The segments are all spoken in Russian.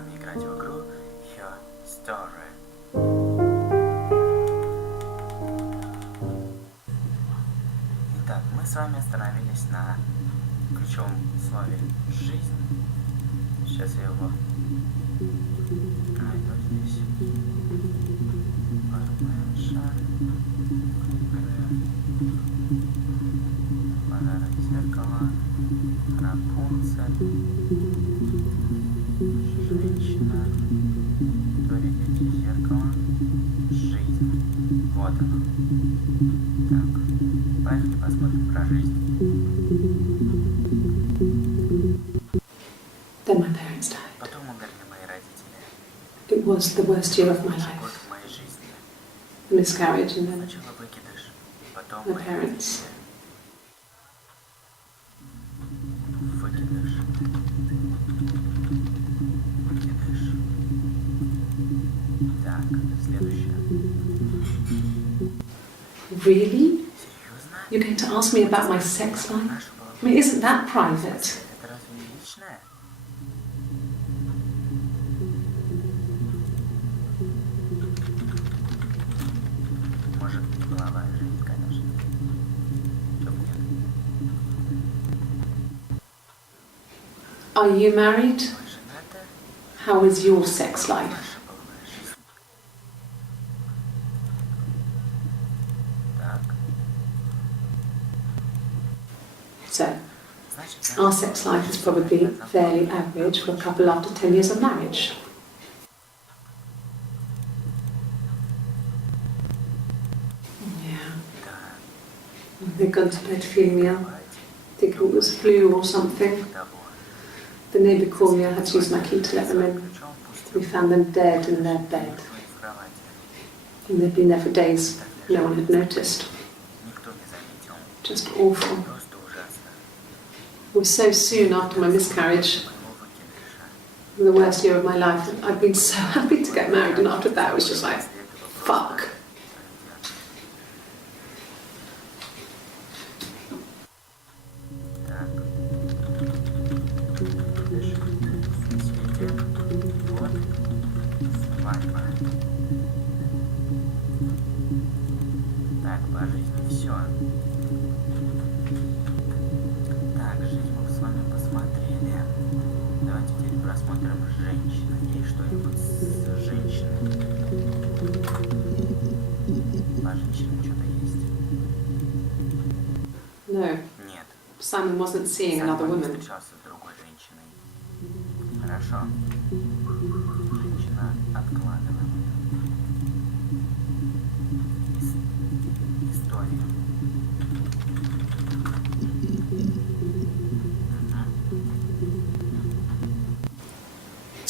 вами играть в игру Your Story. Итак, мы с вами остановились на ключевом слове «жизнь». Сейчас я его найду здесь. Пармеша. Подарок зеркала. Рапунцель. Женщина. История дети зеркала. Жизнь. Вот оно. Так, поехали посмотрим про жизнь. Then my parents died. Потом умерли мои родители. It was the worst year of my Лучший life. год в моей жизни. A miscarriage and then Сначала выкидыш, потом my мои parents. родители. Выкидыш. Выкидыш. Так, следующее. Really? Серьезно? You're going to ask me about my sex life? Наше I mean, isn't that private? Это разве не личное? Может, половая жизнь, конечно. Чтоб нет. Are you married? Вы женаты? How is your sex life? Ваша половая жизнь. Так, So, значит, our sex life is probably fairly average for a couple after 10 years of marriage. Yeah. Да, They've gone to bed feeling ill, бывает thinking it was flu or something. того. The neighbour called me, I had to use my key to let them in. Ключом пустил We found them dead in their bed. в кровати. And they'd been there for days. No one had noticed. Никто не заметил. Just awful. Просто ужасно. It was so soon after my miscarriage, Моего выкидыша. the worst year of my life. I'd been so happy to get married, and after that, it was just like, fuck. Так. Выкидыш. Свете. Вот. Свадьба. Так, по жизни все. Так, жизнь мы с вами посмотрели. Давайте теперь просмотрим женщины. Есть что-нибудь с женщиной? По женщинам что-то есть? No, Нет. Simon wasn't seeing another Саймон не woman. встречался с другой женщиной. Хорошо. Женщина откладываем. История.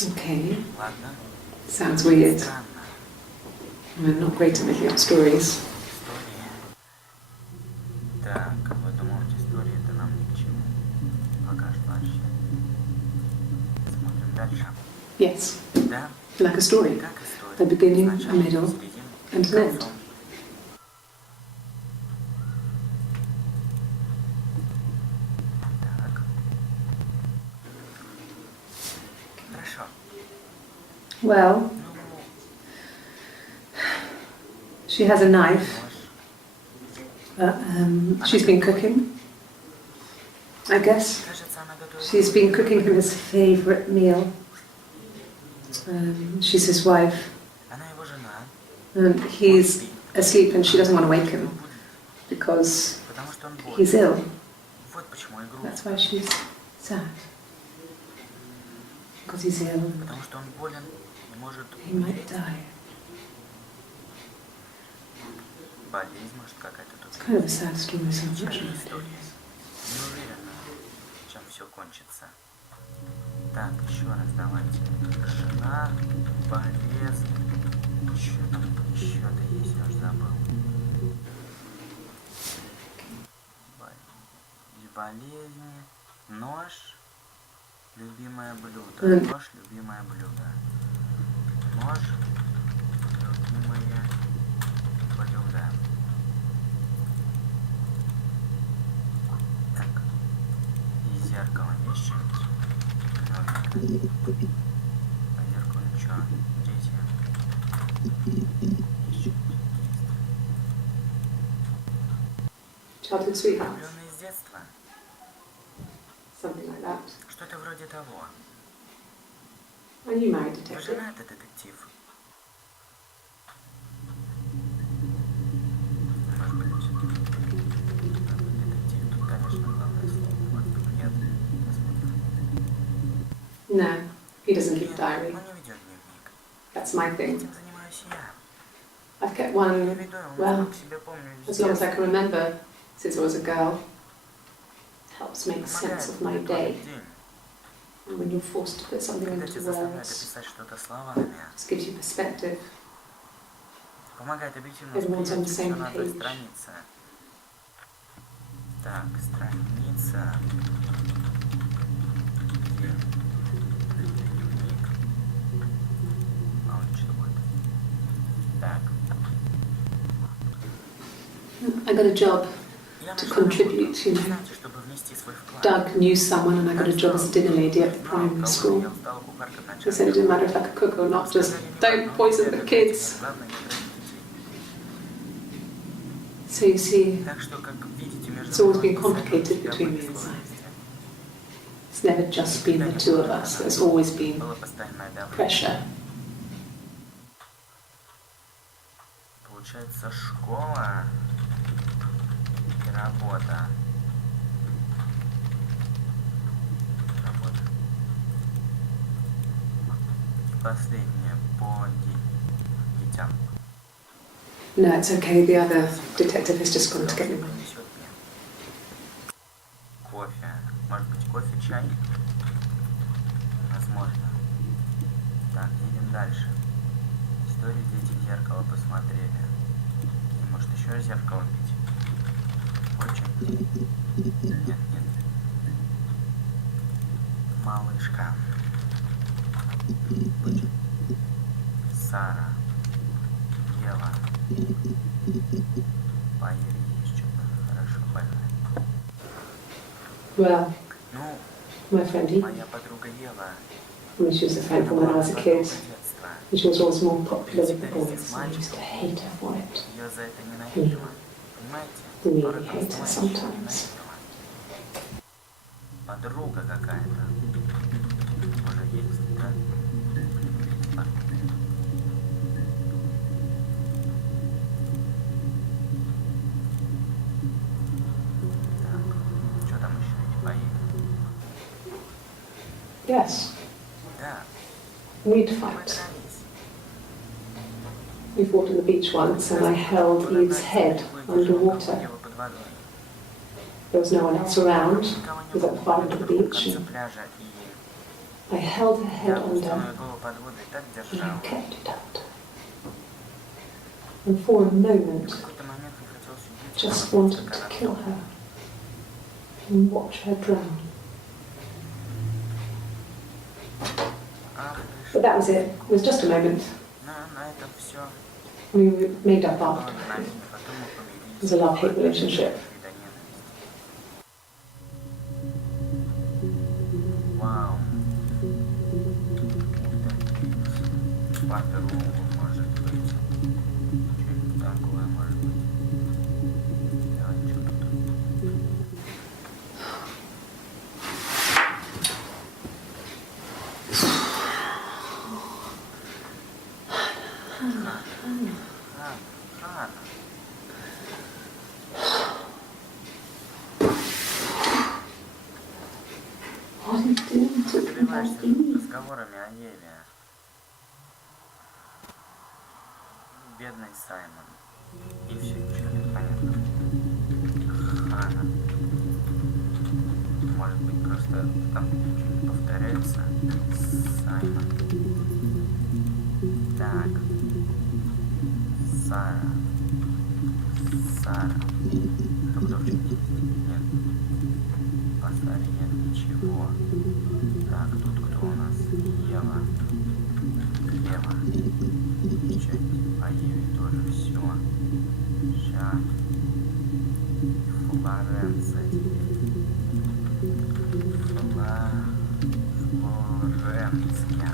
Okay, Ладно. sounds weird. Странно. I'm not great at making up stories. История. Так, вы думаете, история это нам ни к чему? Пока что вообще. Смотрим дальше. Yes, Да, like a story. как история. The beginning, a Сначала, middle, середина and и an end. концом. Так. Хорошо. Well, Ну, she has a knife. нож. She's been cooking, I guess. Кажется, она готовит. She's been cooking him his favourite meal. She's his wife. Она его жена. And he's asleep and she doesn't want to wake him because Потому что он he's болен. ill. Вот почему и That's грустно. why she's sad. Because he's ill. Потому что он болен и может He might умереть. die. Болезнь, может, какая-то тут. It's kind of a sad story Печальная sometimes. история. Не уверена, чем все кончится. Так, еще раз давайте. Жена, болезнь. Что там еще-то есть, я уже забыл. Болезнь, нож, любимое блюдо. Нож, любимое блюдо. Нож, любимое блюдо. Так, и зеркало есть что-нибудь? Новенькое. еще дети. Еще Childhood sweethearts, влюбленные с детства. something like that. Что-то вроде того. Are you married, Вы detective? женаты, детектив? Может быть, детектив тут, конечно, главное слово. Может быть, нет. Посмотрим. No, he doesn't keep a Нет, diary. он не ведет дневник. That's my thing. Этим занимаюсь я. I've kept Я one, веду его, well, насколько себя помню, as long as I везде. can remember, since I was a girl. Helps make Помогает sense of my подытожить day. день. And when you're forced to put something Когда into тебя заставляют words, описать что-то словами, it gives you perspective. помогает объективно Everyone's on the воспринять все same на одной page. странице. Так, страница. День. Дневник. А вот что будет? Так. I got a job. Я To нашла contribute, работу. you know. Знаете, чтобы внести свой вклад. Doug knew someone and I got a job as a dinner lady at the primary school. Я стала кухаркой в They said it didn't matter if I could cook or not, just don't poison the kids. Главное, не тратить детей. So you see, Так что, как видите, между It's always мной и been complicated Сэмом between me всегда and были Simon. сложности. it's never just been the two of us. There's always been Было постоянное давление. pressure. Получается, школа и работа. Работа. Последнее по детям. No, it's okay. The other detective has just gone to get Что me. принесет мне? Кофе. Может быть, кофе, чай? Возможно. Так, едем дальше. Историю дети в зеркало посмотрели. И, может, еще в зеркало пить? Очень? Нет, нет. Малышка. Очень. Сара. Ева. Поели есть что-то. Хорошо, больная. Well, Ну, my friend, моя подруга Ева. I mean, she was a friend from when I was a kid. And she was always more popular with the boys. I used to hate her for it. Ее за это ненавидела. Понимаете? Really Порой hate her просто sometimes. ненавидела. Подруга какая-то. Уже есть, да? А. Так, что там еще? Поели? Yes, Да, we'd мы fight. дрались. We fought on the beach once and I held Eve's head underwater. Ева под водой. There was no one else around. Никого It не was at было. the far end of the beach. В конце And пляжа, и I held her я head опустил under ее голову под воду и так and держал. I kept it under. And for a В moment, какой-то момент мне хотелось убить just её, wanted потому to что kill она her and watch her drown. Ах, But that was it. It was just a moment. на этом все. We made up Было after. мгновение, потом мы помирились. It was a love-hate relationship. До ненависти. Вау. Подругу, может быть. Что-нибудь такое, может быть. Давай, что тут? Хана. What are you doing Ты talking about добиваешься Eve? разговорами о Еве. Бедный Саймон. И все, ничего нет понятно. Хана. Может быть, просто там что-нибудь повторяется. Саймон. Так. Сара. Сара. Кто в чем есть? Нет. По Саре нет ничего. Так, тут кто у нас? Ева. Ева. Что-нибудь по Еве тоже все. Сейчас. Флоренция теперь. Флоренция.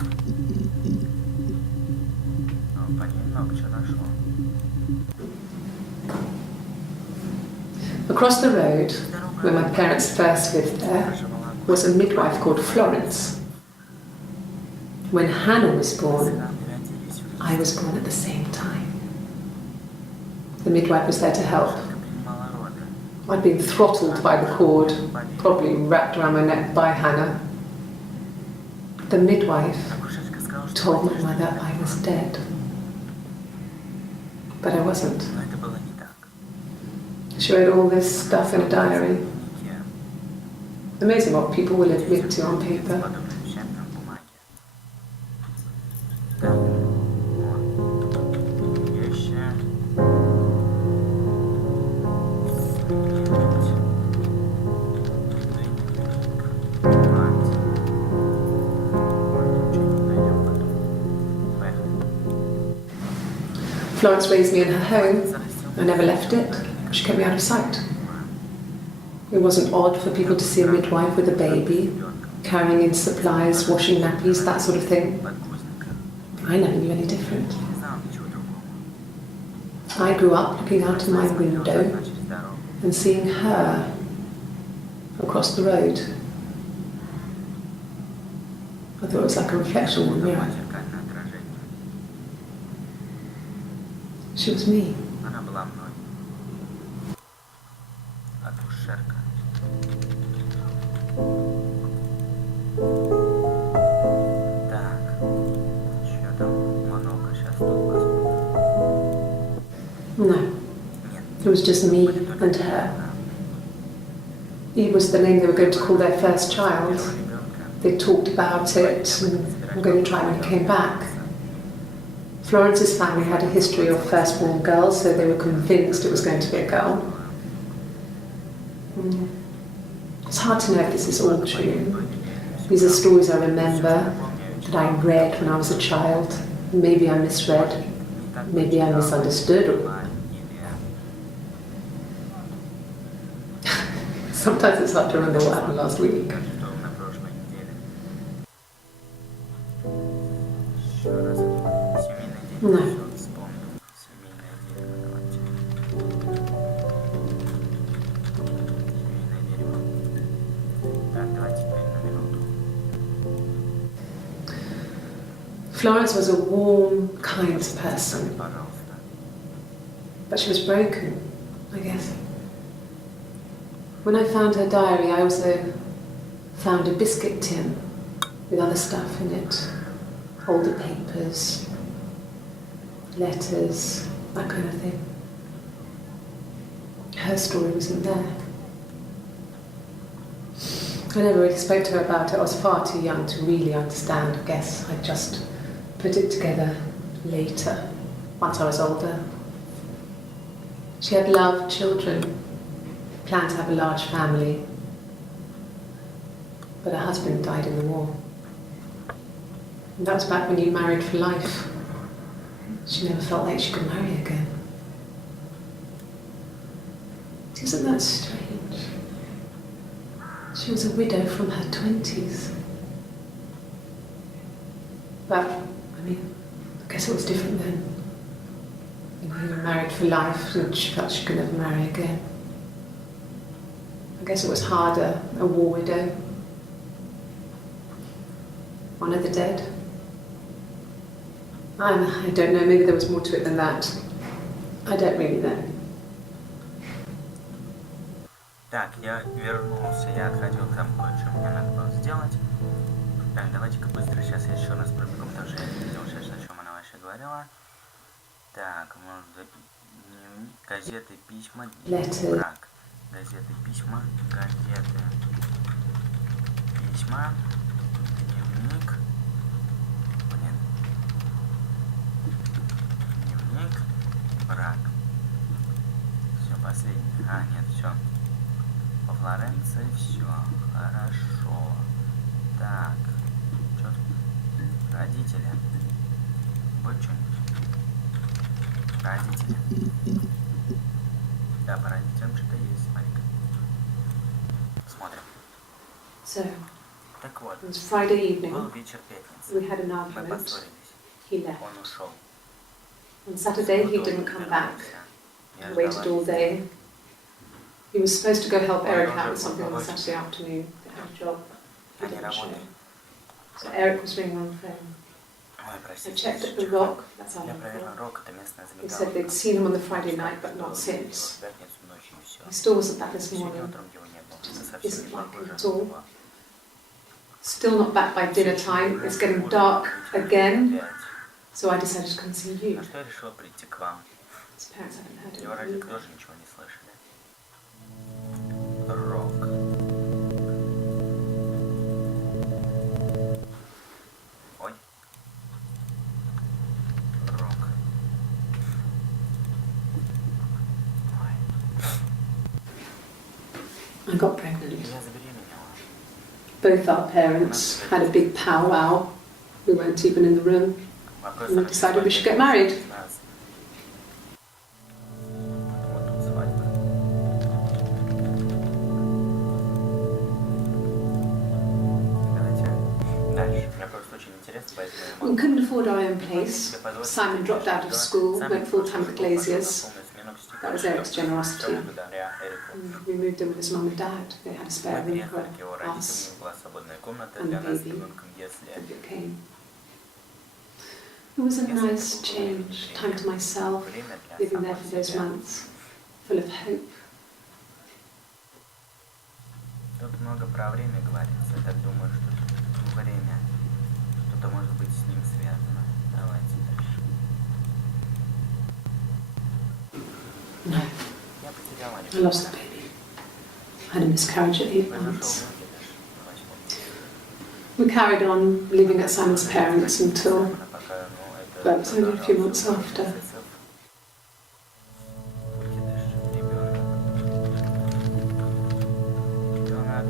Across the road, where my parents first lived there, was a midwife called Florence. When Hannah was born, I was born at the same time. The midwife was there to help. I'd been throttled by the cord, probably wrapped around my neck by Hannah. The midwife told my mother I was dead. But I wasn't. She wrote all this stuff in a diary. Amazing what people will admit to on paper. Florence raised me in her home. I never left it. She kept me out of sight. It wasn't odd for people to see a midwife with a baby, carrying in supplies, washing nappies, that sort of thing. I never knew any different. I grew up looking out of my window and seeing her across the road. I thought it was like a reflection in the mirror. She was me. Она была мной. Акушерка. Так, что там много сейчас тут посмотрим. No, it was just me and her. Eve was the name they were going to call their first child. They talked about it and were going to try when he came back. Florence's family had a history of firstborn girls, so they were convinced it was going to be a girl. It's hard to know if this is all true. These are stories I remember, that I read when I was a child. Maybe I misread, maybe I misunderstood. Sometimes it's hard to remember what happened last week. No. Florence was a warm, kind person, but she was broken, I guess. When I found her diary, I also found a biscuit tin with other stuff in it, older papers, letters, that kind of thing. Her story wasn't there. I never really spoke to her about it. I was far too young to really understand. I guess I just put it together later, once I was older. She had loved children, planned to have a large family, but her husband died in the war. And that was back when you married for life. She never felt like she could marry again. Isn't that strange? She was a widow from her 20s. But, I mean, I guess it was different then. You know, you were married for life and she felt she could never marry again. I guess it was harder, a war widow. One of the dead. I don't know, maybe there was more to it than that. I don't really know. Так, я вернулся, я отходил, там кое-что мне надо было сделать. Так, давайте-ка быстро сейчас я еще раз пробегу, потому что я не видел сейчас, о чем она вообще говорила. Так, может, газеты, письма, брак. Газеты, письма, газеты, письма, дневник, дневник, брак. Все, последний. А, нет, все. По Флоренции все хорошо. Так, что тут? Родители. Вот что-нибудь. Родители. Да, по родителям что-то есть, смотри-ка. Смотрим. So, Так вот, it was Friday evening. был вечер пятницы. We had an Мы argument. поссорились. He left. Он ушел. On Saturday, he didn't come back. Я I waited all day. He was supposed to go help Eric out with something on Saturday afternoon. They had a job. He Они didn't show. работают. So Eric was ringing on the phone. Ой, I простите. checked at the Rock, that's our Я local. проверил Рок, это местная They said забегаловка. they'd seen him on the Friday night, but not В since. пятницу ночью и все. He still wasn't back this Сегодня morning. утром его не было. Это совсем Isn't не like похоже at all. на него. Still not back by dinner time. It's getting dark again. So I decided to come see you. А что я решила прийти к вам? His parents haven't heard Его of родители you. тоже ничего не слышали. Рок. Ой. Рок. Ой. I got pregnant. Я забеременела. Both our parents had a big powwow. We weren't even in the room. Вопрос We decided we should get married. Вот тут свадьба. Давайте дальше. Мне просто очень интересно, поэтому я We могу couldn't afford our own place. Simon dropped out of school, went full-time with Glaziers. That was Eric's generosity. Благодаря Эрику. We moved in with his mum and dad. They had a Мы spare room переехали for к его родителям, у us, них была свободная комната and для нас с baby. ребенком, если and it came. It was a nice change, time to myself, время для living there самой for those себя. months, full of hope. Тут много про время говорится. Я так думаю, что время что-то может быть с ним связано. Давайте дальше. No, Я потеряла I lost the baby. I had a miscarriage at 8 Произошел months. выкидыш на 8 месяце. We carried on living at Simon's parents until, Пока, это well, it was only a few months продолжалось after. месяцев. Выкидыш, ребенок. Ребенок.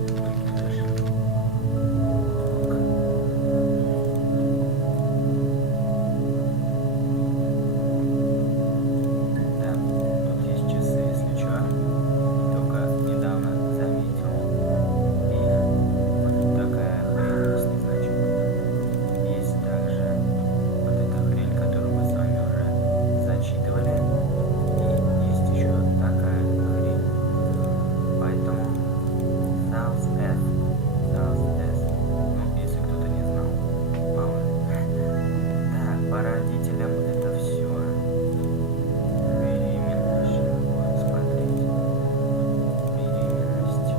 Выкидыш. Да, тут есть часы, если чё. Только недавно заметил. И вот такая хрень есть, не значит. Есть также вот эта хрень, которую мы с вами уже зачитывали. И есть еще такая хрень. Поэтому South S. Ну, если кто-то не знал. Мало ли. Так, по родителям это все. Беременность. Вот, смотрите. Беременность.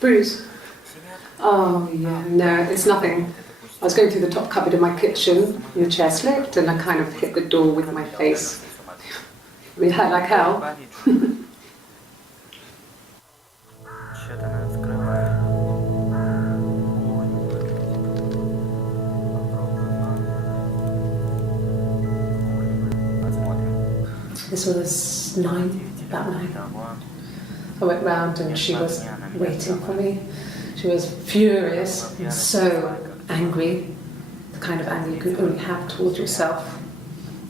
Bruise? Oh, yeah, no, it's nothing. I was going through the top cupboard in my kitchen, and the chair slipped, and I kind of hit the door with my face. We had like hell. Что-то она открывает. Кухню. Попробуем. Кухню. Посмотрим. This was 9, about 9. Того. I went round and she was waiting for me. She was furious and so angry, the kind of anger you could only have towards yourself.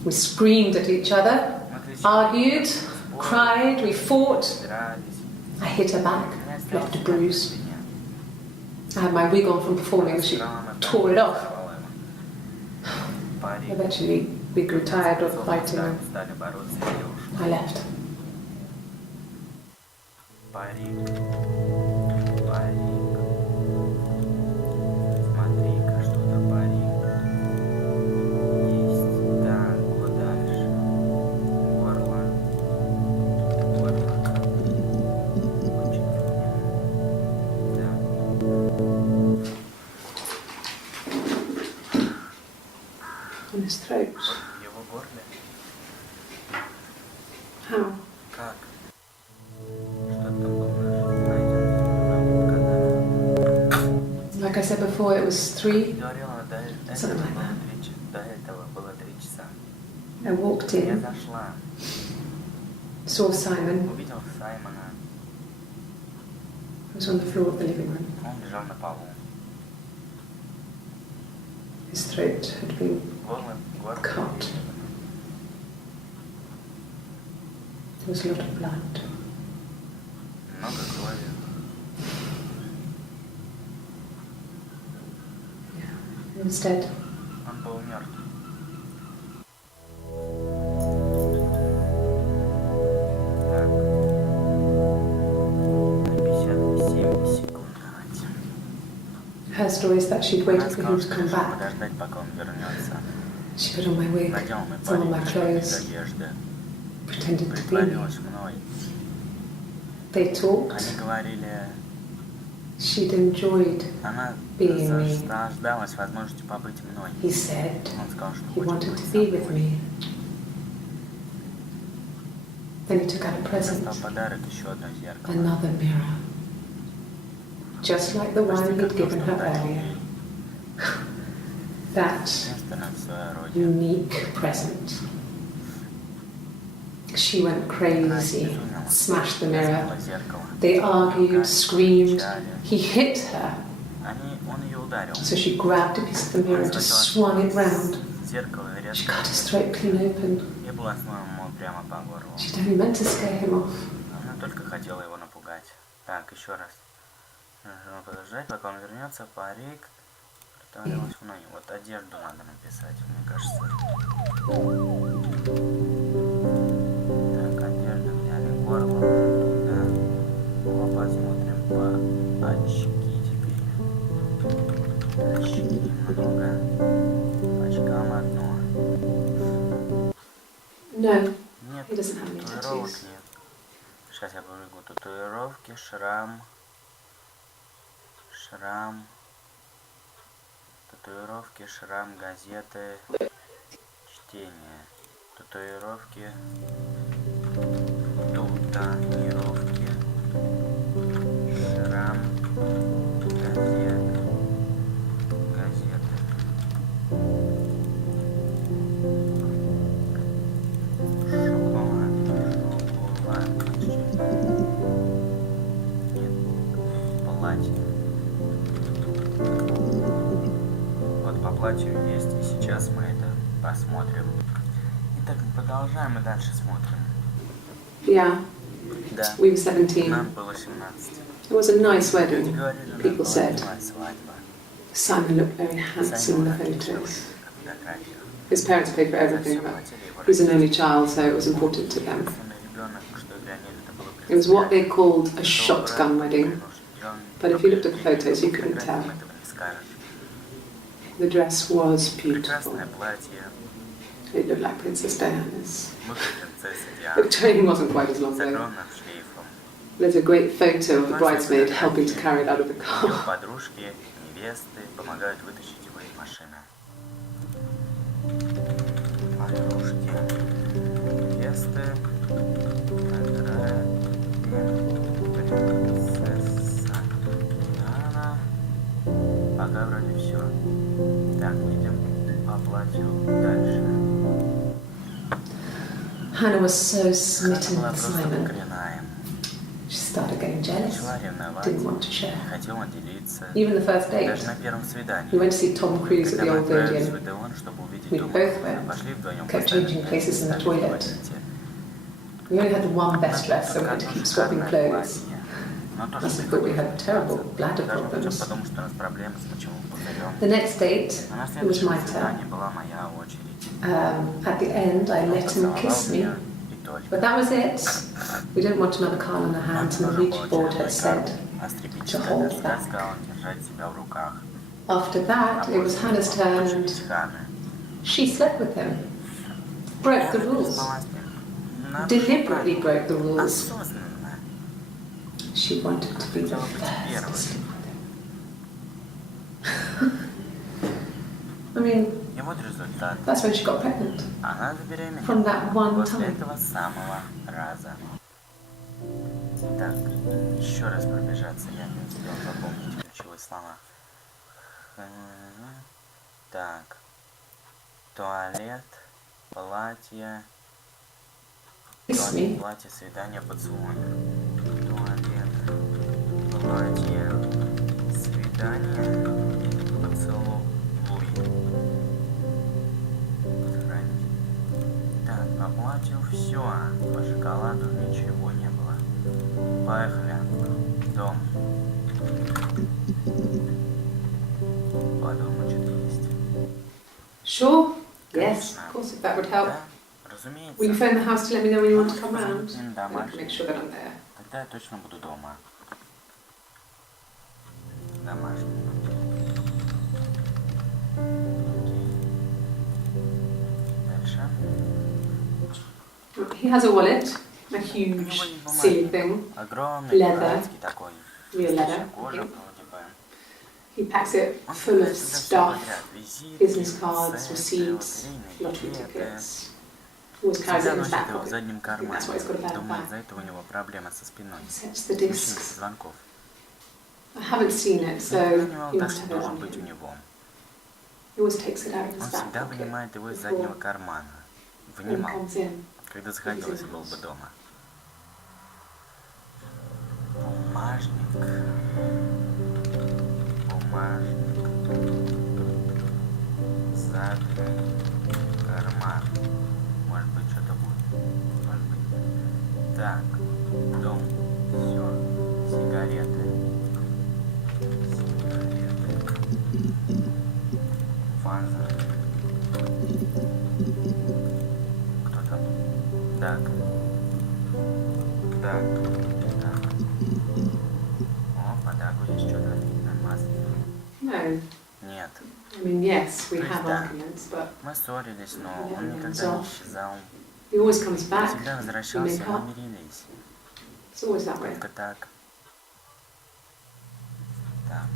We screamed at each other, argued, cried, we fought. I hit her back, left a bruise. I had my wig on from performing, she tore it off. Eventually, we grew tired of fighting and I left. Парик. Парик. Смотри-ка, что-то парик. Есть. Так, вот дальше. Горло. Горло. Очень. Да. On his throat. В его горле. How? Как? Что там было найдено? Like I said before, it was 3. Говорила, Something like that. до этого было 3 часа. I walked Я in, зашла, saw Simon, увидел Саймона. who was on the floor of the living room. Он лежал на полу. His throat had been Горло cut. There was a lot of blood. много крови. He was dead. Он был мертв. Так. На 57 секунд давайте. Her story is that she'd Она waited for сказала, him to что come решил back. подождать, пока он вернется. She put on my wig, Надел мой some of my парик, что без clothes, одежды. pretended to be me. Притворилась мной. They talked. Они говорили, She'd enjoyed она being me. наслаждалась возможностью побыть мной. He said Он сказал, что he хочет wanted быть to со be with мной. me. Then he took out a present, Достал подарок, еще одно зеркало. another mirror, just like the Почти one как he'd то, given что her подарил earlier. ей. That Единственное в своем роде. unique present. She went crazy, smashed the mirror. Разбила зеркало. They argued, Руками screamed. кричали. He hit her, Он ее ударил. so she grabbed a piece of the mirror and just swung it round. Зеркало и She резко cut his throat clean open. и бласнула ему прямо по горлу. She'd only meant to scare him off. Она только хотела его напугать. Так, еще раз. Нужно подождать, пока он вернется. Парик. Притворилась мной. Вот одежду надо написать, мне кажется. Так, одежду взяли, горло. Да. Посмотрим по очки теперь. Очки много. По очкам одно. No, Нет, he doesn't have any татуировок tattoos. нет. Сейчас я повыгу татуировки, шрам. Шрам. Татуировки, шрам, газеты, чтение. Татуировки, тутанировки, шрам, газеты. Газеты. Шоколад. Нет, платье. Вот по платью есть, и сейчас мы это посмотрим. Итак, мы продолжаем и дальше смотрим. Yeah, Да, we were 17. нам было 17. It was a nice Люди wedding. говорили, у People нас была said. милая свадьба. Simon looked very handsome in the photos. На фотографиях. His parents paid for everything, За всё but платили его he was an родители. only child, so it was important to them. Единственный ребенок, что для них это было It was what they called a принципиально. shotgun wedding. Принуждённый. But if you looked at the photos, you couldn't tell. Фотографиям этого не скажешь. The dress was beautiful. Прекрасное платье. It looked like Princess Diana's. Мы принцесса The Диана. training wasn't quite as long С though. огромным шлейфом. There's a great photo of the bridesmaid helping to carry it out of the Его car. подружки, невесты помогают вытащить его из машины. Подружки, невесты, принцесса Диана. Пока вроде все. Так, идем по платью дальше. Hannah was so Ханна smitten была with просто Simon. покорена им. She started getting jealous. Начала ревновать, Didn't want to не share. хотела делиться. Even the first date. Даже на первом свидании. We went to see Tom Cruise at Когда the мы Old отправились в Odeon. Одеон, чтобы увидеть We Тома both Круза, went. пошли вдвоем Kept changing places in the в toilet. туалете. We only had one best dress, so we had to keep swapping clothes. Но то, Must что have thought we had terrible bladder скажем, хотя бы problems. потому, что у нас проблемы с мочевым пузырем. The next date, А на it was следующем my turn. свидании была моя очередь. At the end, I Он let him поцеловал kiss me. меня, и только. But that was it. We didn't want another Carl on our Нам hands, and the тоже Ouija было board очень had said. а скрипичная hold доска back. сказала держать себя в руках. After that, it was Hannah's turn, and Очередь Ханны. she slept with him. Broke the rules. Спала с ним. Нарушила Deliberately правила. broke the rules. Осознанно. She wanted to be the Хотела быть первой. first. I mean, И вот результат. that's when she got pregnant. Она забеременела. From that one После time. этого самого раза. Так, еще раз пробежаться. Я не успел запомнить ключевые слова. Так. Туалет, платье. Kiss me. Платье, свидание, поцелуй. Туалет, платье, свидание, поцелуй. заплатил все. По шоколаду ничего не было. Поехали. Дом. Подумай, что-то есть. Sure? Yes, Конечно. of course, if that would help. Да, Will you разумеется. phone the house to let me know when you want to come Позвони round? к ним And I can make домашним. sure that I'm there. Тогда я точно буду дома. Домашний. Окей. Дальше. He has a wallet, a У него huge есть silly бумажник. thing, Огромный, Leather. дурацкий такой. real Настоящая leather. кожа, Okay. вроде бы. He packs it Он full of собирает туда всё stuff, подряд. Визитки, business cards, цепи, receipts, лотерейные lottery билеты. tickets. Always carries it Всегда in his носит back его в pocket. заднем I think кармане. that's why he's got a bad Думаю, back. из-за этого у него проблема со спиной. Sets the Мужчина disc. без звонков. I haven't seen it, so Manual he также must have it должен on быть у him. него. He always takes it out of his Он back всегда pocket вынимает его из before заднего кармана. when he Вынимал, comes in. когда заходил, если был бы дома. Бумажник. Бумажник. Задний карман. Может быть, что-то будет. Может быть. Так. Дом. Все. Сигареты. Сигареты. Ваза. Кто там? Так. Так. Так. О, подарку здесь что-то намазано. No, Нет. I mean, yes, we То есть have да. arguments, but Мы ссорились, но Yeah, он yeah, никогда so- не исчезал. he always comes back. Всегда You возвращался, make мы up. мирились. It's always that way. Только так. Так.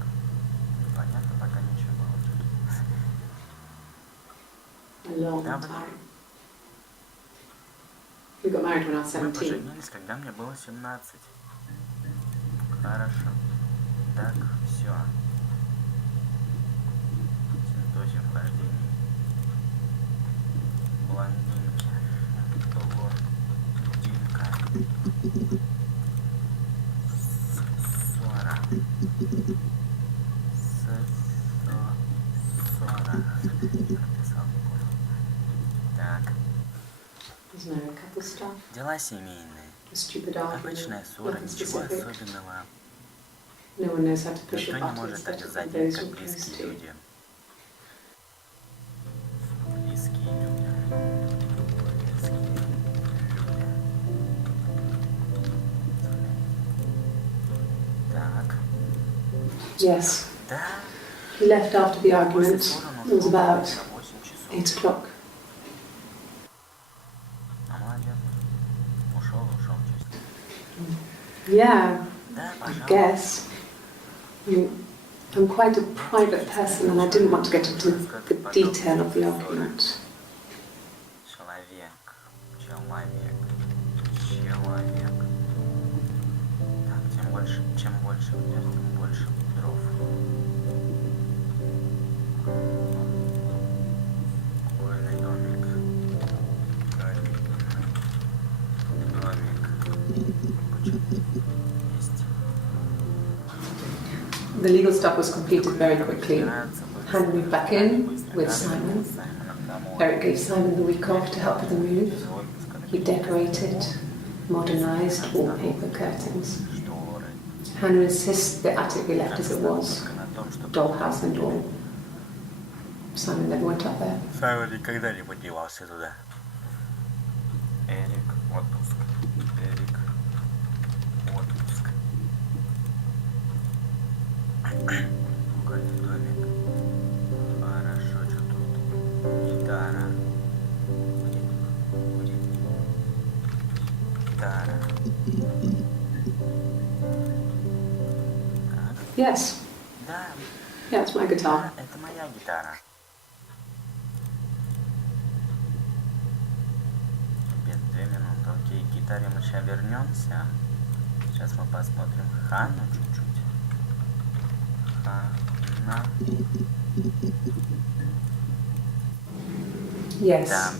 Понятно, пока ничего. A long Да, вы- time. We got married when I was Мы 17. поженились, когда мне было 17. Хорошо. Так, все. Цветочек в хождении. Блондинки. Блондинка. Ссора. Ссора. Написал, не понял. Так. There's no couple stuff. Дела семейные. A stupid argument. Обычная ссора, Nothing ничего specific. особенного. No one knows how to push Никто your не buttons может так better than задеть, those как who are close близкие to. люди. Близкие люди. Близкие люди. Так. Yes. Да. He left after the После argument. ссоры он It was ушел about на 8 часов. 8 o'clock. А молодец. Ушел, честно. Yeah, Да, I пожалуйста. guess. I mean, I'm quite a private person and I didn't want to get into the detail of the argument. Человек. Человек. Человек. Так, чем больше вверх, тем больше дров. Угольный домик. Домик. Есть. The legal stuff was completed very quickly. Hannah moved back in with Simon. Eric gave Simon the week off to help with the move. He decorated, modernised wallpaper curtains. Hannah insists the attic be left as it was, dollhouse and all. Simon never went up there. Саймон никогда не поднимался туда. Эрик, отпуск. Эрик, отпуск. Угольный домик. Хорошо, что тут? Гитара. Будильник. Гитара. Так. Yes, Да, yeah, it's my guitar. это моя гитара. Без 2 минуты. Окей, к гитаре мы сейчас вернемся. Сейчас мы посмотрим Ханну чуть-чуть. Ханна. Yes, Да,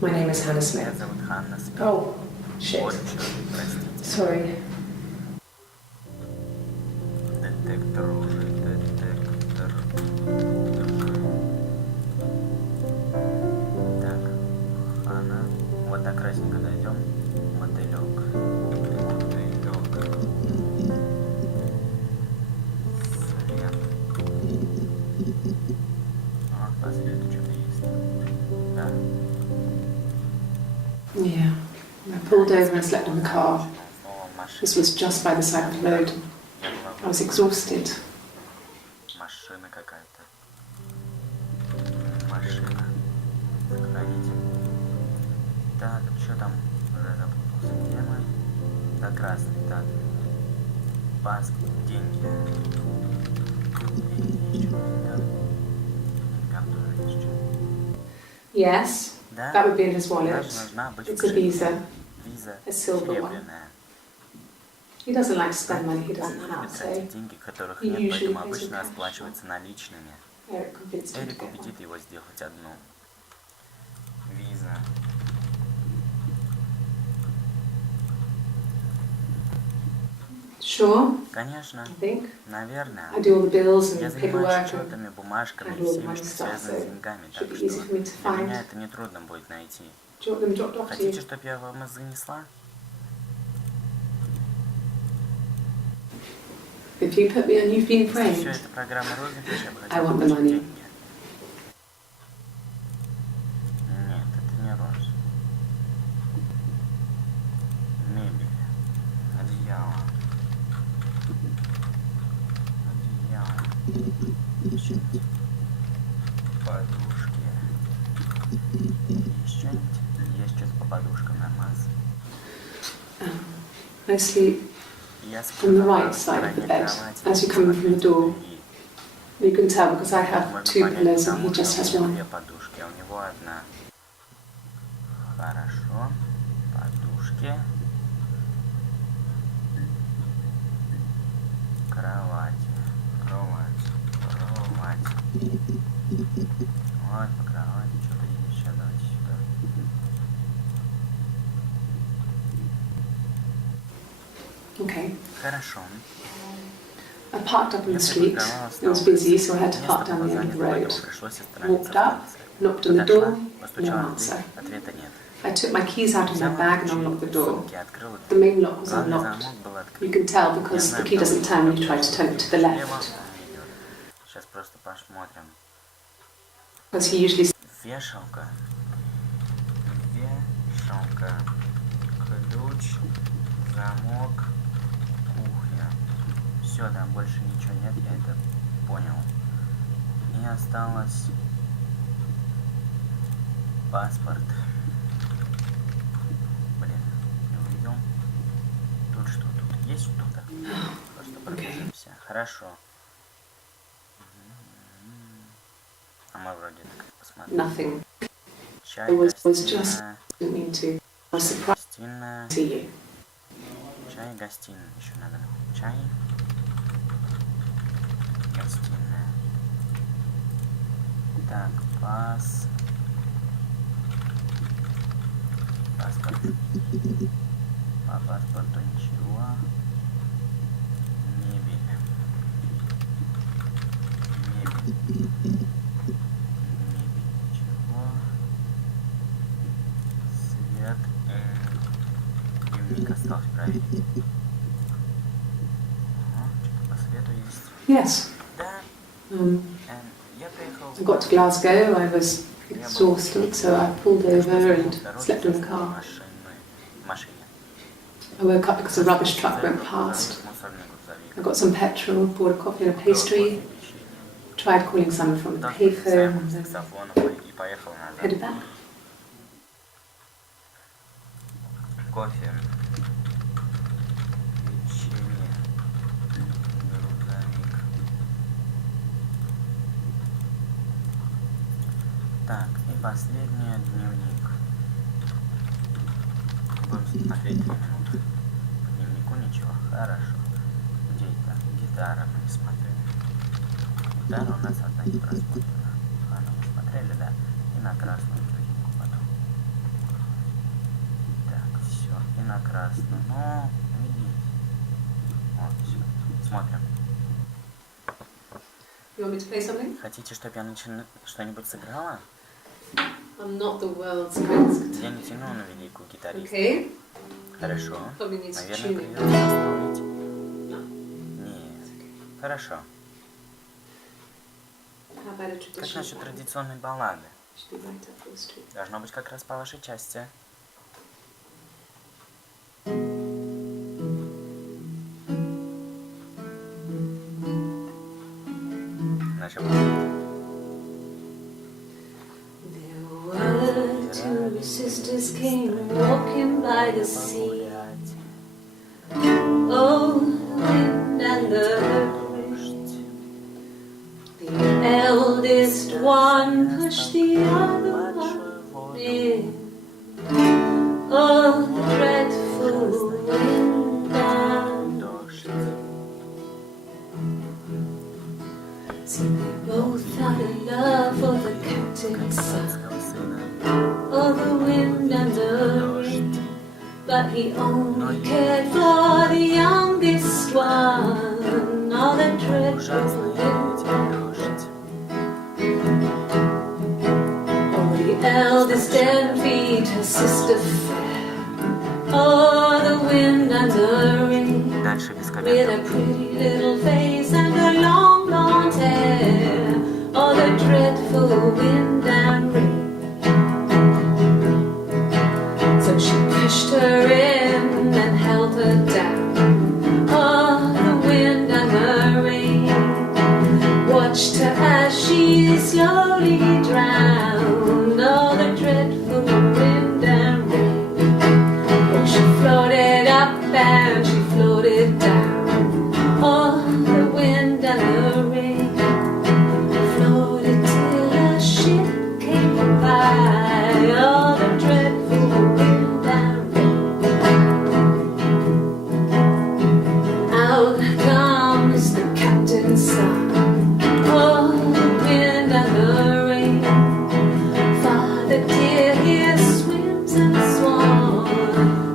my name is Hannah меня Smith. зовут Ханна Смит. Oh, shit. Вот что, простите. Sorry. Детектор уже, детектор. Так, Ханна. Вот так аккуратненько дойдем. Мотылек. Свет. По свету что-то есть. Да? Yeah. I pulled over and slept in the car. This was just by the side of the road. I was exhausted. Машина какая-то. Машина. Сохранить. Так, что там? Уже запутался. Где мы? Да, красный. Так. Паспорт, деньги. Деньги еще деньгам. Деньгам тоже есть что. Yes, Да? that would be in his wallet. Даже нужна быть It's a visa. Виза. A silver one. Серебряная. He doesn't like to spend money he Он doesn't не have, любит so тратить деньги, которых he нет, usually поэтому pays in обычно cash. расплачивается наличными. Eric convinced him to Эрик get one. убедит его сделать одну. Виза. Sure, Конечно, I think. наверное. I do all the bills Я and занимаюсь paperwork and отчетами, бумажками, and all the всеми, money что stuff, связано с so деньгами. it Так should be что easy for me to для меня find. это нетрудно будет найти. Do you want them dropped off to Хотите, you? чтобы я вам их занесла? If you put me on, you've been Если все framed. это программа розыгрыша, я бы I хотел want the получить money. деньги. Нет, это не роза. Мебель. Одеяло. Что-нибудь. Подушки. Есть что-нибудь? Есть что-то по подушкам, нормас. I sleep Я сплю on the на правой right side of the стороне bed. кровати. As you come in from the door, you can tell because I have Можно 2 понять, pillows and потому he just что has у него one. две подушки, а у него одна. Хорошо. Подушки. Кровать. Вот по кровати что-то есть еще. Давайте сюда. Okay. Хорошо. I parked up in the Я street. припарковалась It на was улице. busy, so I had to Место park down было the end of the занято, road. поэтому пришлось остановиться Walked в up, станции. knocked on the Подошла, door, постучала no в дверь, answer. ответа нет. I took my keys out of my Взяла bag and ключи unlocked the из door. сумки, открыла The дверь. main lock was Главный unlocked. замок был You открыт. can tell Я because знаю, the key doesn't turn when you try to turn it to the Слева left. он идет. Сейчас просто посмотрим. Because he usually Вешалка. Вешалка. Ключ. Замок. Кухня. Все, там больше ничего нет, я это понял. И осталось паспорт. Блин, не увидел. Тут что? Тут есть что-то? Просто пробежимся. Хорошо. А мы вроде так посмотрим. nothing. Чай, I was гостиная. just didn't mean to. I was surprised Гостиная. to see you. Чай, гостиная. Еще надо. Чай. Гостиная. Так, паспорт. По паспорту ничего. Мебель. Мебель ничего. Свет. Дневник осталось проверить. Ага, что-то по свету есть. Yes. Да. Я приехал. I got to Glasgow. I was exhausted, so I pulled over and slept in the car. Машине. I woke up because a rubbish truck went past. I got some petrol, bought a coffee and a pastry, tried calling someone from the payphone, and then И поехал назад. headed back. Кофе. Печенье. Грузовик. Так, и последний дневник. Будем смотреть 2 минуты. По дневнику ничего. Хорошо. Где это? Гитара мы не смотрели. Гитара у нас одна не просмотрена. Ладно, мы смотрели, да? И на красную тузинку потом. Так, все. И на красную. Ну, видите. Вот, все. Смотрим. You want me to play something? Хотите, чтобы я что-нибудь сыграла? I'm not the world's greatest guitar. Я не тяну на великую гитаристку. Okay. Хорошо. Probably needs Наверное, tuning. придется настроить. No. Нет. Хорошо. How about a Как traditional насчет ballad? традиционной баллады? Should be right up your street. Должно быть как раз по вашей части. Наша There were two sisters came walking by the sea. Oh, the wind and the rain. The eldest one pushed the other one in. Oh, the dreadful wind and see, they both had a love for the captain's son. Oh, the wind and the rain. But he only cared for the youngest one. Oh, the dreadful wind. Oh, the eldest envied her sister fair. Oh, the wind and the rain. Дальше With a бесконечно. pretty little face and a long blonde hair. Oh, the dreadful wind and rain. So she pushed her in and held her down. Oh, the wind and the rain. Watched her as she slowly drowned. Oh, the dreadful wind and rain. Oh, she floated up and she floated down. Oh, the wind and the rain. Floated till a ship came by. Oh, the dreadful wind and rain. Out comes the captain's son. Oh, the wind and the rain. Father dear, here swims and swan.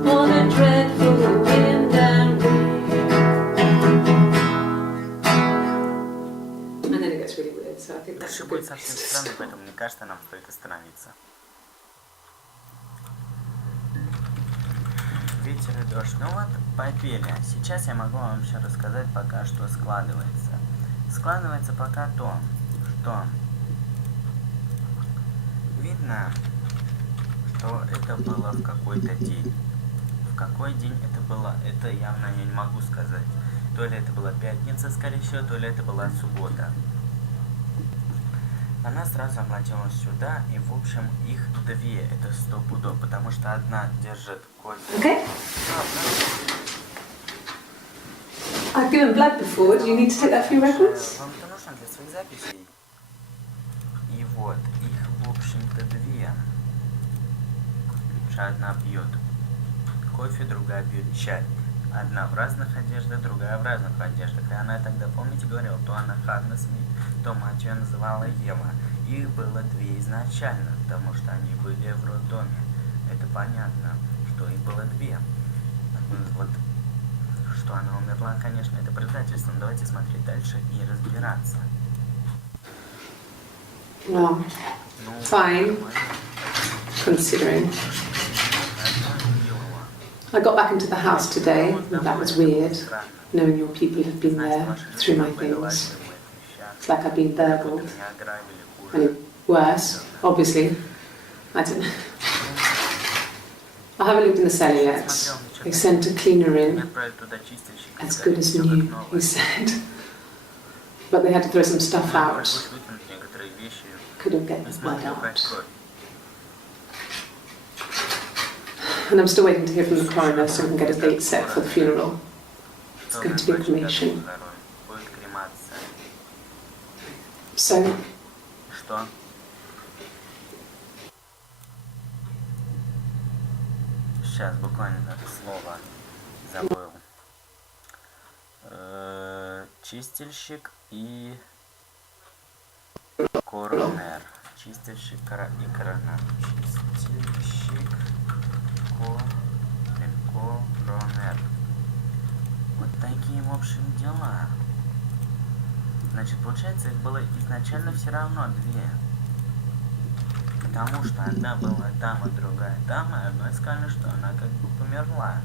Oh, the dreadful wind and rain. And then it gets really weird, so I think that's Дальше a будет good совсем place to странно, stop. поэтому мне кажется, нам стоит остановиться. Ветер и дождь. Ну вот, попели. Сейчас я могу вам еще рассказать пока, что складывается. Складывается пока то, что видно, что это было в какой-то день. В какой день это было, это явно я не могу сказать. То ли это была пятница, скорее всего, то ли это была суббота. Она сразу обратилась сюда, и в общем их две, это 100 пудов, потому что одна держит кофе. Okay. I've given blood before. Do you need to take that for your records? Вам это нужно для своих записей. И вот, их в общем-то две. Одна пьет кофе, другая пьет чай. Одна в разных одеждах, другая в разных одеждах. И она тогда, помните, говорила, то она Ханна Смит, то мать ее называла Ева. Их было две изначально, потому что они были в роддоме. Это понятно, что их было две. Вот, что она умерла, конечно, это предательство. Но давайте смотреть дальше и разбираться. Well, Ну, fine, considering. I got back into the house today, and that was weird, knowing your people have been there through my things. It's like I've been burgled. I mean, worse, obviously. I don't know. I haven't looked in the cellar yet. They sent a cleaner in, as good as new, he said. But they had to throw some stuff out. Couldn't get the blood out. And I'm still waiting to hear from the coroner so we can get a date set for the funeral. It's going to be cremation. So, Что? Сейчас буквально это слово забыл. Чистильщик и коронер. Чистильщик и коронер. Чистильщик, коронер. Вот такие, в общем, дела. Значит, получается, их было изначально все равно две. Потому что одна была там, а другая там, и одной сказали, что она как бы померла.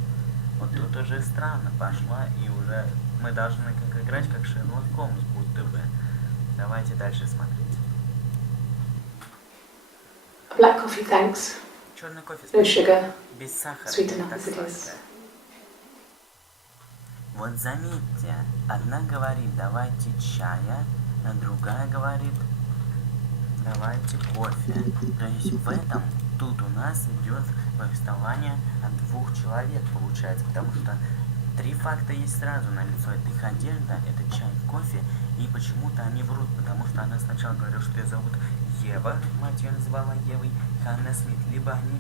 Вот тут уже странно пошло, и уже мы должны как играть как Шерлок Холмс будто бы. Давайте дальше смотреть. Black coffee, thanks. Черный кофе, No sugar. без сахара, Sweet не enough так as it is. сладкое. Вот заметьте, одна говорит, давайте чая, а другая говорит, давайте кофе. То есть в этом, тут у нас идет повествование от двух человек, получается, потому что три факта есть сразу на лицо. Это их одежда, это чай, кофе, и почему-то они врут, потому что она сначала говорила, что ее зовут Ева, мать ее называла Евой, Ханна Смит. Либо они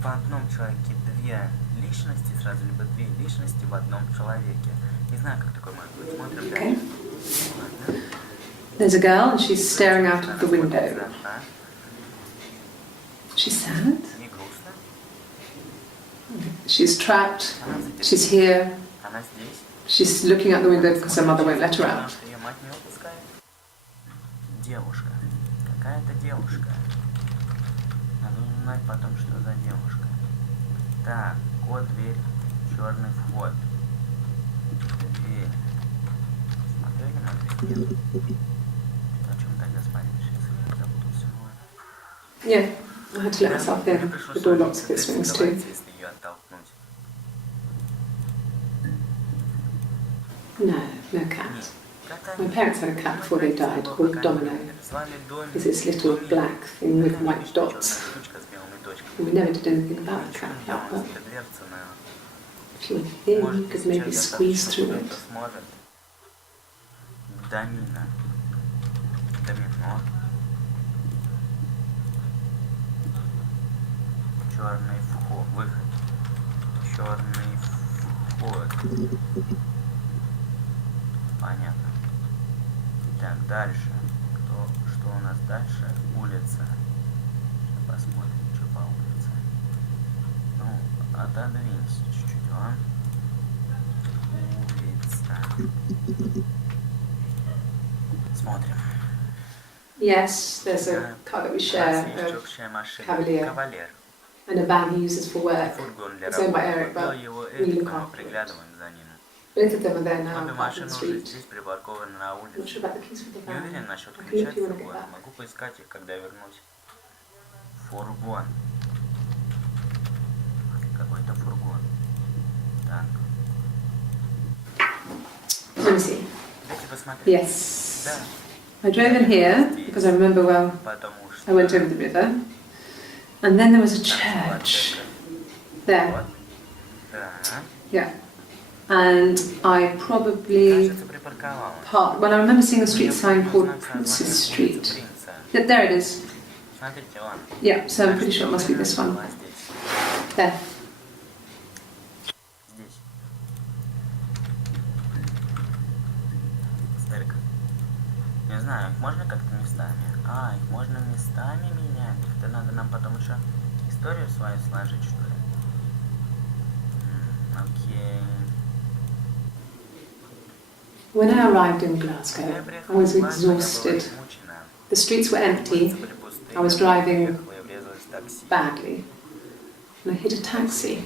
в одном человеке две личности сразу, либо две личности в одном человеке. Не знаю, как такое может быть. Смотрим Okay. дальше. Ладно. There's a girl and she's staring out of Она the смотрит window. из окна. She's sad. Не грустно. She's trapped. Она заперта. She's here. Она здесь. She's looking out the window because her mother won't let her Потому out. что ее мать не выпускает. Девушка. Какая-то девушка. Надо узнать потом, что за девушка. Так, код, дверь, черный вход. Дверь. Смотрели на дверь? Нет. О чем тогда смотришь, если я запутался? Ну ладно. Yeah, I had to let myself in. The door locks with its swings too. Если ее оттолкнуть. No, no Нет. cat. Кота My нет. parents had a cat before they died called Domino. Звали Домино. It's this little black thing with white dots. Штучка с белыми точками. And we never did anything about the cat yet, but Дверца на... if you were thin, you Может, could сейчас maybe squeeze through it. кто-то сможет. Домино. Домино. Черный вход. Выход. Черный вход. Понятно. Так, дальше. Что у нас дальше? Улица. Сейчас посмотрим, что по улице. Ну, отодвинься чуть-чуть, а? Улица. Смотрим. Yes, there's a car that we У нас share, есть a общая машина. Cavalier. Кавалер. and a van he uses for work. Фургон для It's owned by работы. Eric, Купил but его we Эрик, look но мы after it. приглядываем за ним. Both of them are there now, Обе parked in машины the уже street. здесь припаркованы на I'm not улице. sure about the keys for the Не уверен van. насчет I can ключа if от you want to get фургона. back. Могу поискать их, когда вернусь. Фургон. Какой-то фургон. Так. Let me see. Дайте посмотреть. Yes. Да. I drove in here because I remember well. Потому что... I went over the river, and then there was a там была church церковь. there. Вот. Да. Yeah, and I probably Кажется, припарковала. parked. Well, I remember seeing a street Мне sign called знак Prince's названия улицы Street. Принца. There it is. Смотрите, ладно. Yeah, so I'm pretty sure it must be this one. Была здесь. There. Здесь. Церковь. Не знаю, их можно как-то местами? А, их можно местами менять. Это надо нам потом еще историю свою сложить, что ли? Окей. When I arrived in Когда Glasgow, я I приехала was в Глазго, я была exhausted. измучена. The streets were empty Улицы были пустые. I was Я driving приехала и врезалась в такси. badly, and I hit a taxi.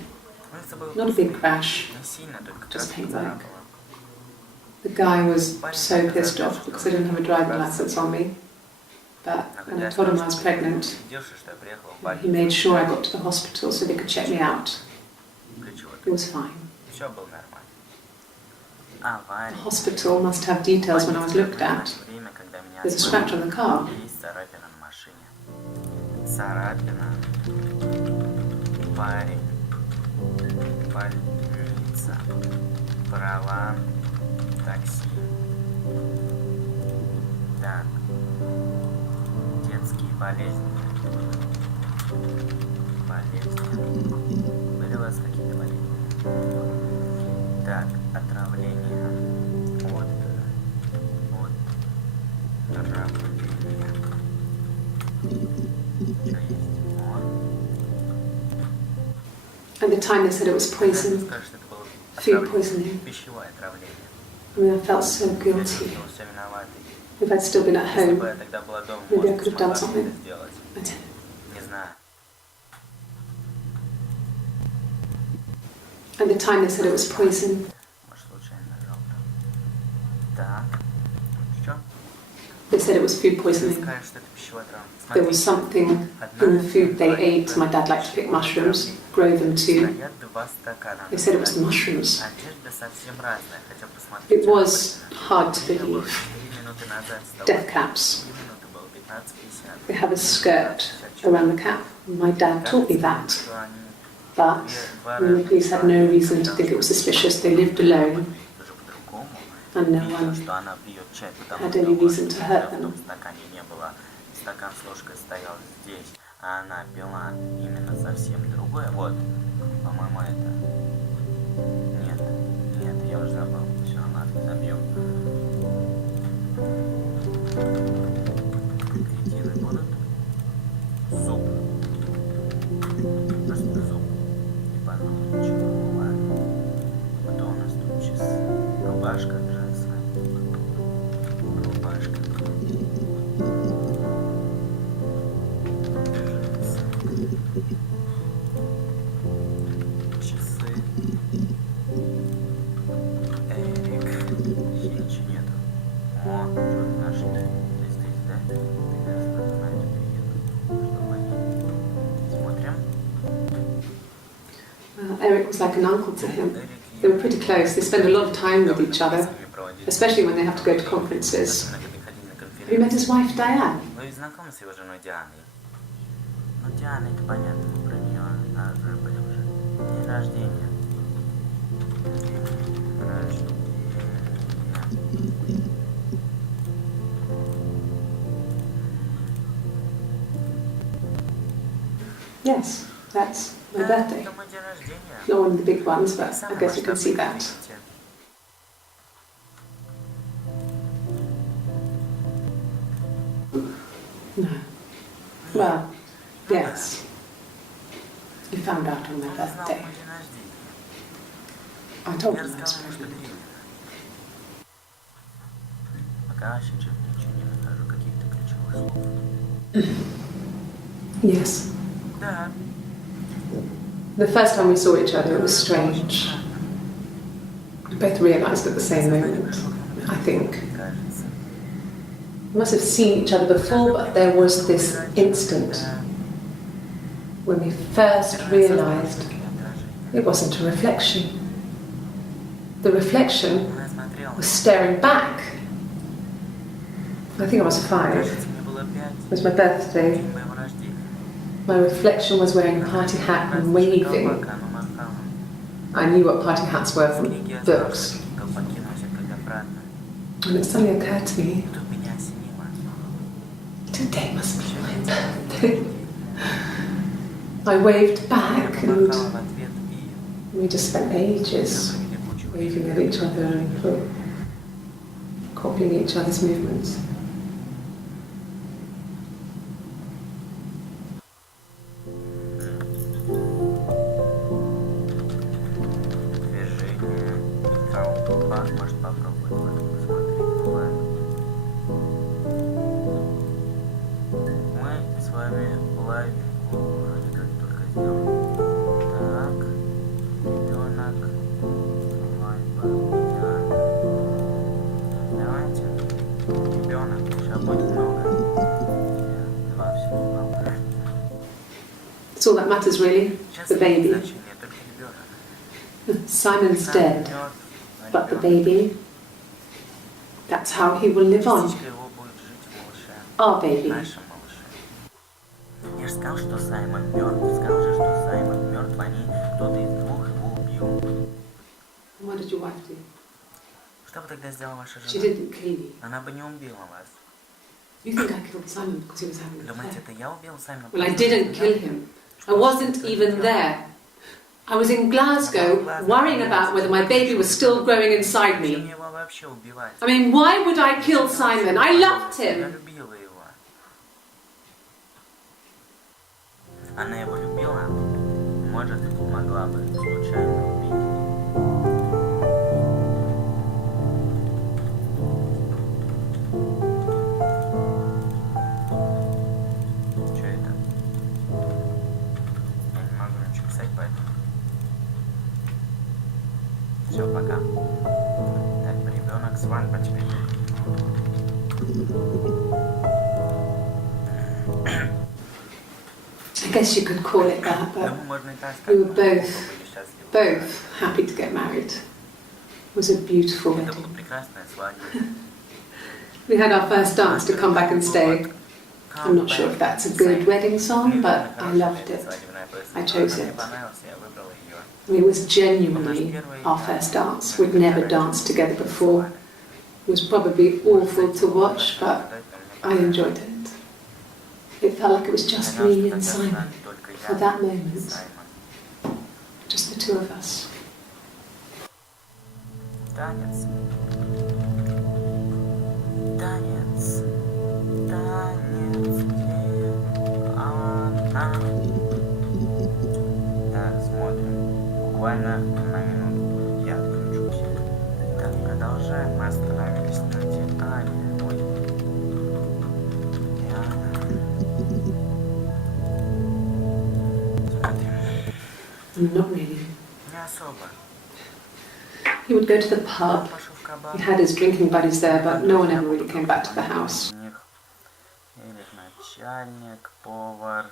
Улицы были Not a пустые. big crash. Не сильно, только Just краски paintwork. царапала. The guy was so pissed off because I didn't have a driving license on me. But when I told him I was pregnant, Что я приехала в he больницу. made sure I got to the hospital so they could check me out. Для чего? It was fine. Все было нормально. Авария. The hospital must have details when I was looked at. Время, когда меня There's a scratch on the car. Есть царапина на машине. Царапина. Парень. Больница. Права. Такси. Так. Детские болезни. Болезни. Были у вас какие-то болезни? Так, отравление. Вот. Отравление. Что есть? Вот. At the time they said it was poison, Скажешь, что это было food отравление. poisoning. Пищевое отравление. I mean, I felt so Я guilty. чувствовал себя виноватый. If I'd still been at Если бы home, я тогда была дома, Maybe I может, could have done смогла бы something. это сделать. I didn't. Не At the time they said it was poison. Может, случайно нажал там. Так. Что? They said it was food Ты poisoning. скажешь, что это пищевой травма. There was something in the food they ate. My dad liked to pick mushrooms, grow them too. Стоят два стакана. They said it was mushrooms. Одежда совсем разная, хотя посмотрите. It was hard to Мне было believe. 4 минуты назад стало. Death caps. 4 минуты было 15:50. They have a skirt around the cap. My dad taught me that. Что они But when the police had no reason to think it was suspicious, they lived alone уже по-другому. and no Видно, one что она пьет чай, потому had что any у reason to hurt в том them. стакане не было. Стакан с ложкой стоял здесь, а она пила именно совсем другое. Вот, по-моему, это. Нет, нет, я уже забыл. Все, ладно, забьем. Кретины будут. Зуб. Просто зуб. Не подумал ничего. Ладно. Кто у нас тут сейчас? Рубашка женская. Рубашка. Часы. Эрик. Здесь ничего нету. О, что-то нашли. Ты здесь, да? Ты нас знаешь, приеду. Чтобы они... Смотрим. Eric was like an uncle to him. Эрик They were pretty close. They spent a lot of time with each other, с ними проводили. especially when they have to go to conferences. Особенно, когда ходили на Have you met конференции. his wife, Diane? Вы ведь знакомы с его женой Дианой? Ну, Диана, это понятно, мы про нее были уже. День рождения. Рождение. Yes, that's my Да, birthday. это мой день рождения. Not one of the big ones, but I Самый guess you can see масштабный, that. видите. No. Well, yes. You found out on my Он знал birthday. мой день рождения. I told Я him I was рассказал ему, что pregnant. беременна. Пока вообще что-то ничего не нахожу, каких-то ключевых слов. Yes. Да. The first time we saw each other, it was strange. We both realised at the same moment, I think. Кажется. We must have seen each other before, but there was this instant when we first realised it wasn't a reflection. The reflection Она смотрела. was staring back. I think I was 5. Кажется, мне было 5. It was my birthday. День моего рождения. My reflection was wearing a party hat and waving. Колпак, оно махало. I knew what party hats were В from книге я знал, books. что такие колпаки носят, когда обратно. And it suddenly occurred to me, И тут меня осенило. today must be Всё my это birthday. I waved back я and помахала в ответ и we just spent ages провели кучу waving at each other and copying each other's movements. движение. Колпак, может попробовать в этом посмотреть. Ну ладно. Мы с вами лайвинг вроде как только сделали. Так. Ребенок. Свадьба. Идеально. Давайте. Ребенок. Сейчас будет много. Я 2 всего знал. That's all that matters really, Сейчас the baby. значение только ребенок. Simon's dead, Мёртв, but the ребёнок. baby, that's how he will live on. Частичка его будет жить в малыше. Our baby. Нашем малыше. Я же сказал, что Саймон мертв. Сказал же, что Саймон мертв. Они, кто-то из двух его убил. What did your wife do? Что бы тогда сделала ваша She жена? didn't kill you. Она бы не убила вас. You think I killed Simon because he was having an Думаете, affair? это я убил Саймона? Well, I didn't kill him. I wasn't even there. I was in Glasgow worrying about whether my baby was still growing inside Зачем me. мне его вообще убивать? I mean, why would I kill Simon? I loved Я him. любила его. Она его любила? Может, могла бы случайно убить. Что это? Я не могу ничего писать, поэтому... Все, пока. Так, ребенок, свадьба теперь. I guess you could call it that, but Думаю, можно и так we сказать. were both, Были счастливы. both happy to get married. It was a beautiful Это wedding. была прекрасная свадьба. We had our first dance to Come Back and Stay. I'm not sure if that's a good wedding song, but I loved it. I chose it. It was genuinely our first dance. We'd never danced together before. It was probably awful to watch, but I enjoyed it. It felt like it was just me and Simon for that moment. Just the two of us. Танец. Танец. Танец. Где она? Так, смотрим. Буквально на минуту. Я отключусь. Так, продолжаем. Мы остановились на Титане. Ой. Диана. Смотрим. Not really. Не особо. He would go to the Он pub. пошел в кабак. He had his drinking buddies there, but no one ever really came back to the house. Или начальник, повар.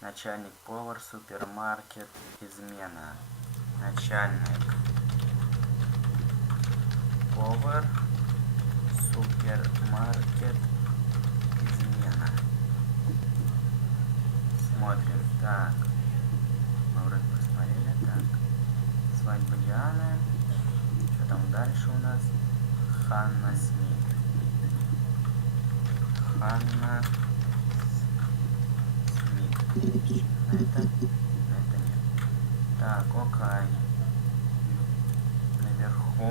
Начальник, повар, супермаркет, измена. Начальник, повар, супермаркет, измена. Смотрим. Так. Мы вроде посмотрели. Так. Свадьба Дианы. Что там дальше у нас? Ханна Смит. Ханна Смит. Это нет. Так, окей. Наверху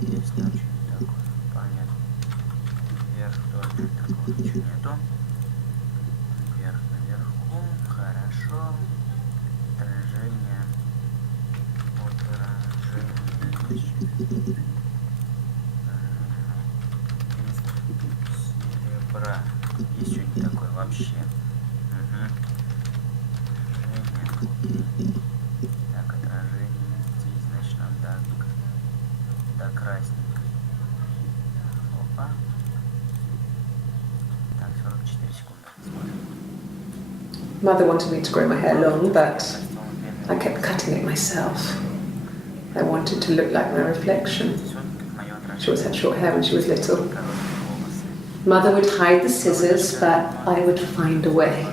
есть очень такое. Понятно. Вверх тоже такого ничего нету. Вверх наверху. Хорошо. Отражение. Отражение. Серебра. Есть что-нибудь такое вообще? Угу. Отражение. Так, отражение здесь, значит, нам до красненькой. Опа. Так, 44 секунды. Смотрим. Mother wanted me to grow my hair long, but I kept cutting it myself. I wanted to look like my reflection. Здесь вот как моё отражение. She always had short hair when she was little. Короткие волосы. Mother would hide the scissors, but I would find a way.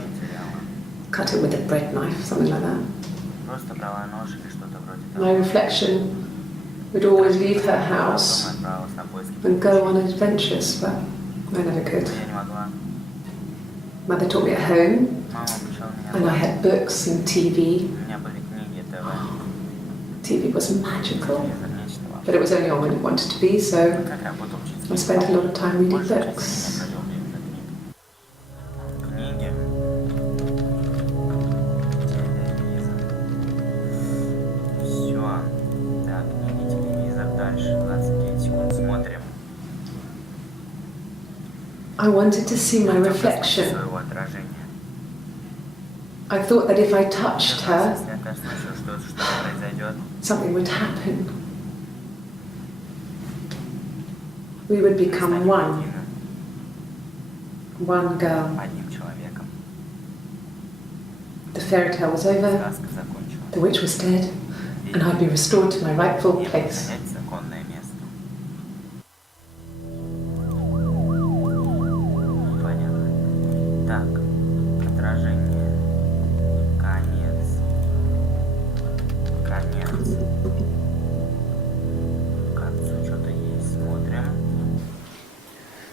Cut it with a bread knife, something like that. Просто брала нож или что-то вроде My того. reflection would always leave her house Потом отправилась на поиски and go on adventures, but I never could. Я не могла. Mother taught me at home, Мама обучала меня. and I had books and TV. У меня были книги, ТВ, TV was magical, телевизор, нечто but вообще. it was only on when it wanted to be, so Как работа учителя. I spent a lot of time reading Большую часть books. времени провел время за книгами. Книги. Телевизор. Все. Так, книги, телевизор. Дальше. 29 секунд. Смотрим. I wanted to see my Хотел коснуться reflection. своего отражения. I thought that if I touched her, Если я коснусь, что-то произойдет. something would happen. We would become Станем one, единым, one girl. одним человеком. The fairy tale was over, Сказка закончилась. the witch was dead, and I'd be restored to my rightful И place. занять законное место. Понятно. Так, отражение. Конец. Конец. К концу что-то есть. Смотрим.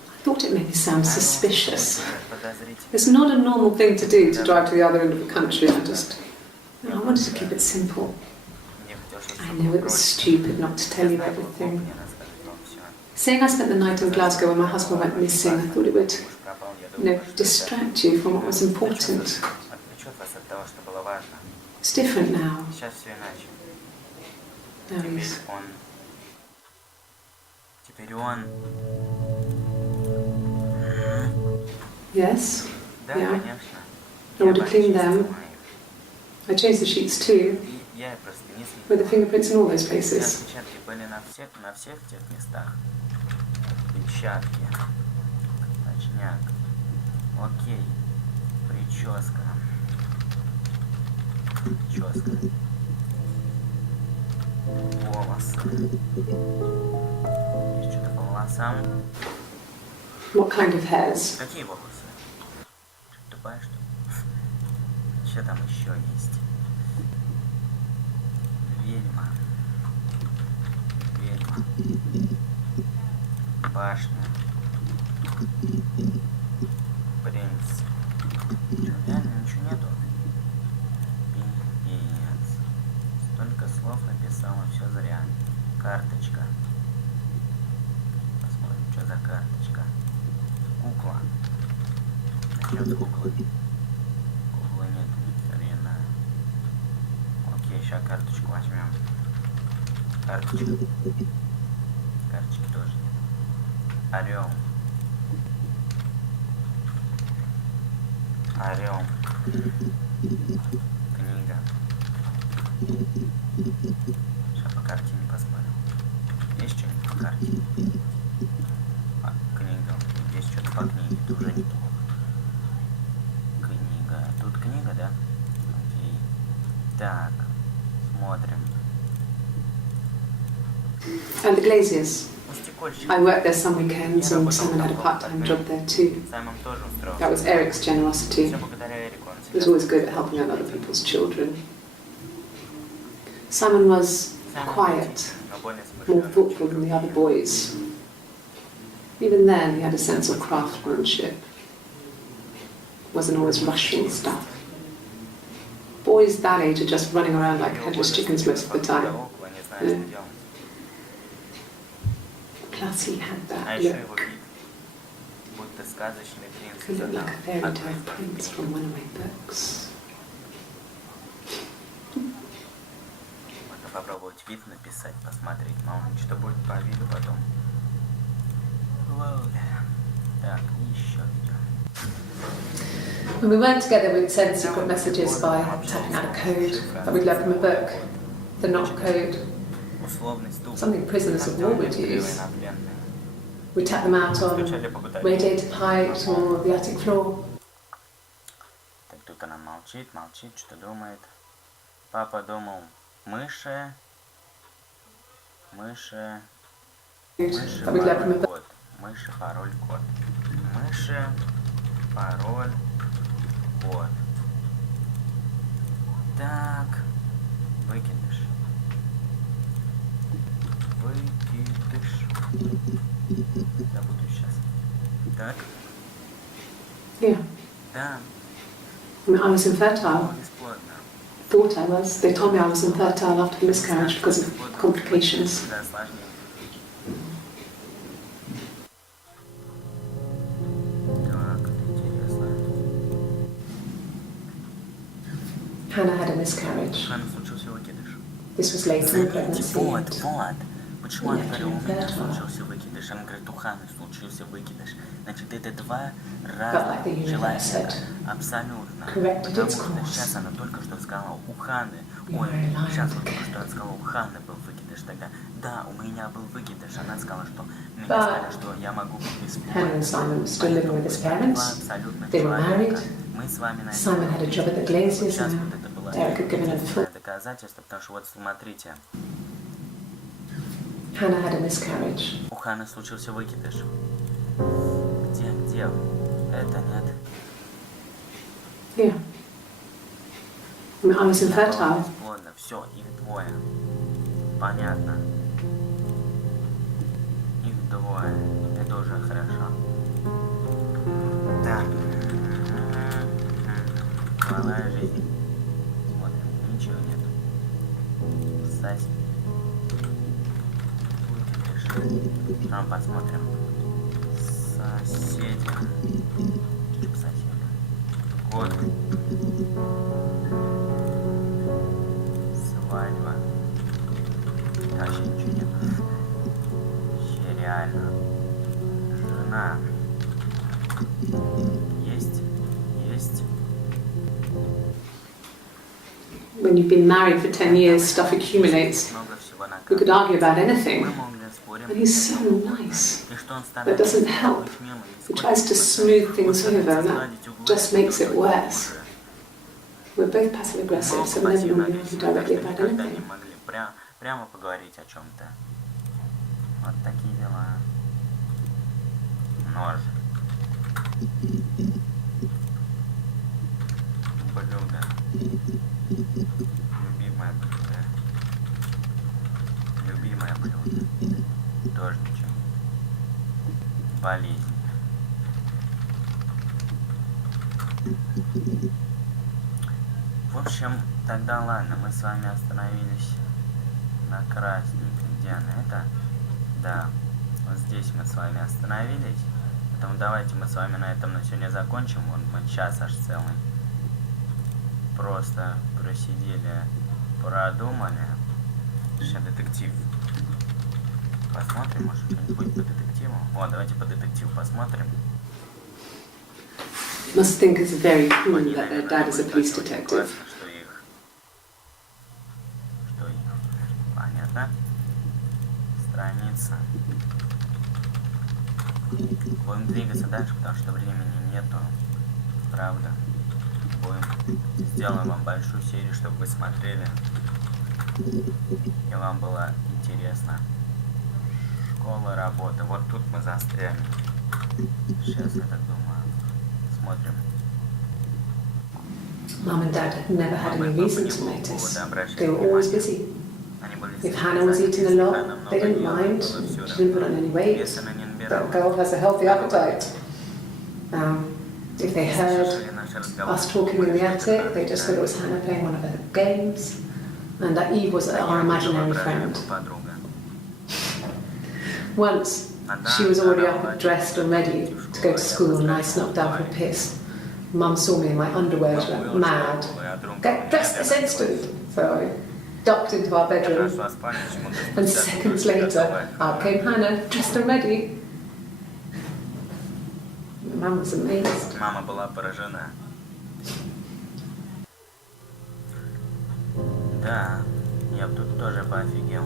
I thought it made me sound suspicious. Подозрительно. It's not a normal thing to do to drive to the other end of the country. I wanted to keep it simple. Мне хотелось, чтобы I всё knew было it was проще. stupid not to tell you Я знаю, было everything. глупо мне рассказывать вам всё. Saying I spent the night in Glasgow when my husband went missing, I thought it would, Муж пропал, я you know, думаю, что это distract you from what was important. отвлечет вас от того, что было важно. It's different now. Сейчас все иначе. Now Теперь he's он... Теперь он... yes. Да, Yeah. конечно. I would Я have cleaned почистил them. мои. I changed the sheets too. И Я и просто не with the следил. fingerprints in all those Все places. отпечатки были на всех тех местах. Отпечатки. Точняк. Окей. Прическа. Прическа. Волосы. Есть что-то по волосам. What kind of hairs? Какие волосы? Что, тупая, что ли? Что там еще есть? Ведьма. Ведьма. Башня. Принц. Что, реально ничего нету? Пипец. Столько слов написала, все зря. Карточка. Посмотрим, что за карточка. Кукла. Начнем с куклы. Куклы нет, ни хрена. Окей, сейчас карточку возьмем. Карточка. Карточки тоже нет. Орел. Орел. Книга. Сейчас по картине посмотрим. Есть что-нибудь по картине? Книга. Здесь что-то по книге, это уже неплохо. Книга. Тут книга, да? Окей. Так. Смотрим. And the Glaziers. У стекольщика. I worked there some weekends and Simon had a part-time job there too. Саймон тоже устроился. That was Eric's generosity. Все благодаря Эрику. Он He was always good at helping out other people's children. Simon was quiet, но более more смышленый. thoughtful than the other boys. Even then, he had a sense of craftsmanship. Wasn't always rushing stuff. Boys that age are just running around like headless chickens most of the time. Около, не знаю, что делать. Plus, he had А that еще его look. вид. Будто сказочный принц. He looked like a fairy Одной tale из prince from one of my books. Можно попробовать вид написать, посмотреть. Мало ли что будет по виду потом. Лоуд. Так, еще видео. When we weren't together, we'd send secret messages by typing out a code that we'd learned from a book, the Knock Code, Условный стук. something prisoners of war would use. Военнопленные. We'd tap them out on Стучали по батарее. radiator pipes or the attic floor. Так, тут она молчит, что думает. Папа думал, мыши, That we'd learned from a пароль, book. код. Мыши, пароль, код. Мыши, пароль, код. Так, выкидыш. Выкидыш. Забуду сейчас. Так, Yeah. да, I mean, I was infertile. бесплодно. Thought I was. They told me I was infertile after the miscarriage because of complications. Да, сложнее. Так, это интересно. Hannah had a miscarriage. Хана случился выкидыш. This was late in the Заметьте, pregnancy. вот, and вот. Почему она Yeah, говорила, у меня infertile. случился выкидыш? Она говорит, у Ханы случился выкидыш. Значит, это два like разных the universe человека. had Абсолютно. corrected Потому its что course. сейчас она только что сказала, у Ханы. You Ой, were alive. сейчас вот только что она сказала, у Ханы был выкидыш. Тогда, да, у меня был выкидыш. Она сказала, что мне But сказали, что я могу быть Hannah and бесплодным. Simon were still living with his parents. Абсолютно They were married. Мы с вами на это Simon had a job at the Glaziers Сейчас and вот это было Eric had given her the full. доказательство, потому что вот смотрите, Hannah had a miscarriage. у Ханы случился выкидыш. Где? Это нет. Yeah. I mean, I was Я была infertile. бесплодна. Все, их двое. Понятно. Их двое. Это уже хорошо. Так. Малая жизнь. Смотрим. Ничего нет. Сась. Выкидыш. Там посмотрим. Соседи. Соседи. Год. Свадьба. Вообще ничего нет. Вообще реально. Жена. Есть. When you've been married for 10 years, stuff accumulates. Много всего We could накапливается. argue about Мы anything, могли спорить. but he's so nice. И что он That doesn't старается help. быть милым, He нисколько tries to не smooth things старается over, and that сгладить углы, just makes it чтобы worse. хуже. We're both passive aggressive, Много so we never пассивно normally argue агрессивно, так directly что about никогда не anything. могли прямо поговорить о чем-то. Вот такие дела. Нож. Блюдо. Любимое блюдо. Любимое блюдо. Тоже ничего. Болезнь. В общем, тогда ладно, мы с вами остановились на красненьком. Где она? Это? Да. Вот здесь мы с вами остановились. Поэтому давайте мы с вами на этом на сегодня закончим. Вот мы час аж целый. Просто просидели, продумали. Сейчас детектив. Посмотрим, может что-нибудь будет по детективу. О, давайте по детективу посмотрим. Must think it's very cool Они, that their наверное, dad is a будет police очень detective. классно, что их. Понятно. Страница. Будем двигаться дальше, потому что времени нету. Правда. Сделаем вам большую серию, чтобы вы смотрели. И вам было интересно. Школа, работа. Вот тут мы застряли. Сейчас, я так думаю. Смотрим. Mum and Dad had never had any reason to notice. They were always busy. Они были If Hannah was eating a lot, they didn't mind. She didn't put on any weight. Веса она не That набирала. girl has a healthy appetite. If they Если heard слышали наши разговоры, us talking in the attic, they just thought it was Hannah playing one of her games, and that Eve was our imaginary friend. Подруга. Once, she was already up, dressed and ready to go to school, and I snuck down for a piss. Mum saw me in my underwear, she went mad. Get dressed this instant! So I ducked into our bedroom, and seconds later, out came Hannah, dressed and ready. Mum was amazed. Мама была поражена. Да, я бы тут тоже поофигел.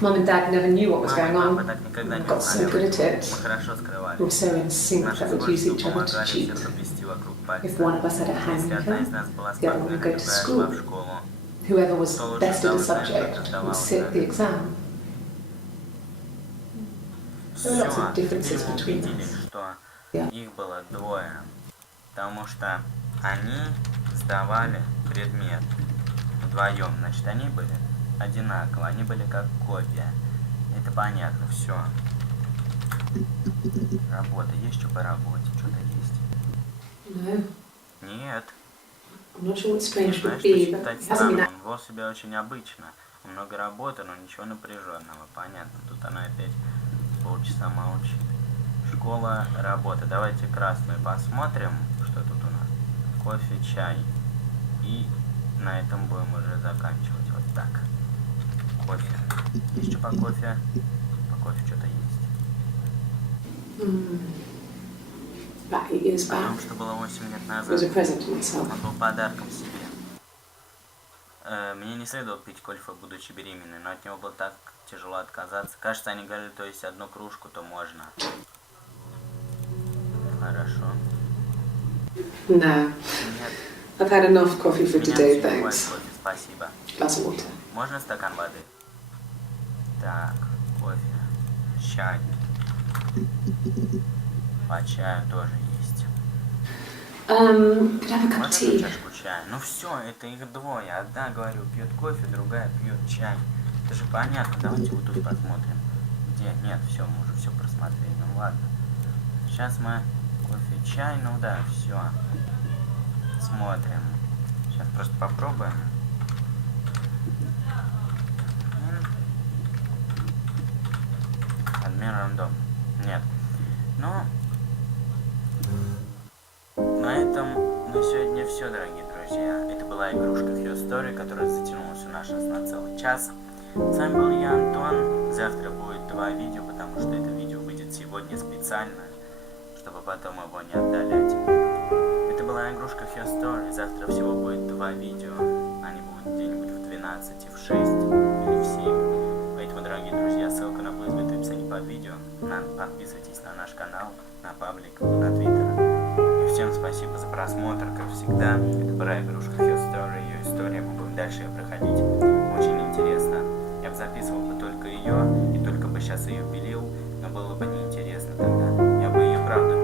Mum and Dad never knew what was going Мама и папа on. так никогда не Got so good узнали. at it. Мы хорошо скрывали. We were so in sync Наши that we'd use скорости each other to помогали cheat. всех обвести вокруг If пальца. one of us had a Если одна из hangover, нас была the other one спокойна, would go to другая шла school. в школу. Whoever was best at the subject would sit the exam. There were lots Все, of differences теперь мы between увидели, us. что Yeah. их было двое, потому что они сдавали предмет вдвоем, значит они были одинаковые, они были как копия. Это понятно, все. Работа, есть что по работе? Что-то есть? No, Нет. I'm not sure what strange Знаешь, would be, что but считать he hasn't странным, been он вел себя очень обычно. Много работы, но ничего напряженного, понятно. Тут она опять полчаса молчит. Школа, работа. Давайте красную посмотрим, что тут у нас. Кофе, чай. И на этом будем уже заканчивать. Вот так. Кофе. Есть что по кофе? По кофе что-то есть. about 8 years О том, back. что было 8 лет It назад. was a present to myself. Он был подарком себе. Мне не следовало пить кофе, будучи беременной, но от него было так тяжело отказаться. Кажется, они говорили, то есть одну кружку, то можно. Хорошо. No, Нет, I've had enough coffee for меня today, не бывает thanks. кофе, спасибо. Glass of water. Можно стакан воды? Так, кофе, чай. По чаю тоже есть. Could I have a cup of Можно tea? чашку чая? Ну все, это их двое. Одна, говорю, пьет кофе, другая пьет чай. Это же понятно. Давайте вот тут посмотрим. Где? Нет, все, мы уже все просмотрели. Ну ладно. Сейчас мы кофе, чай, ну да, все. Смотрим. Сейчас просто попробуем. Админ рандом. Нет. Ну, на этом на сегодня все, дорогие друзья. Это была игрушка Hue Story, которая затянулась у нас на целый час. С вами был я, Антон. Завтра будет 2 видео, потому что это видео выйдет сегодня специально, чтобы потом его не отдалять. Это была на игрушках Your Story завтра всего будет 2 видео. Они будут где-нибудь в 12, в 6 или в 7. Поэтому, дорогие друзья, ссылка на будет в описании под видео. Подписывайтесь на наш канал, на паблик, на твиттер. И всем спасибо за просмотр, как всегда. Это была игрушка Your Story, ее история. Мы будем дальше ее проходить. Очень интересно. Я бы записывал бы только ее, и только бы сейчас ее пилил, но было бы неинтересно тогда. Я бы ее, правда,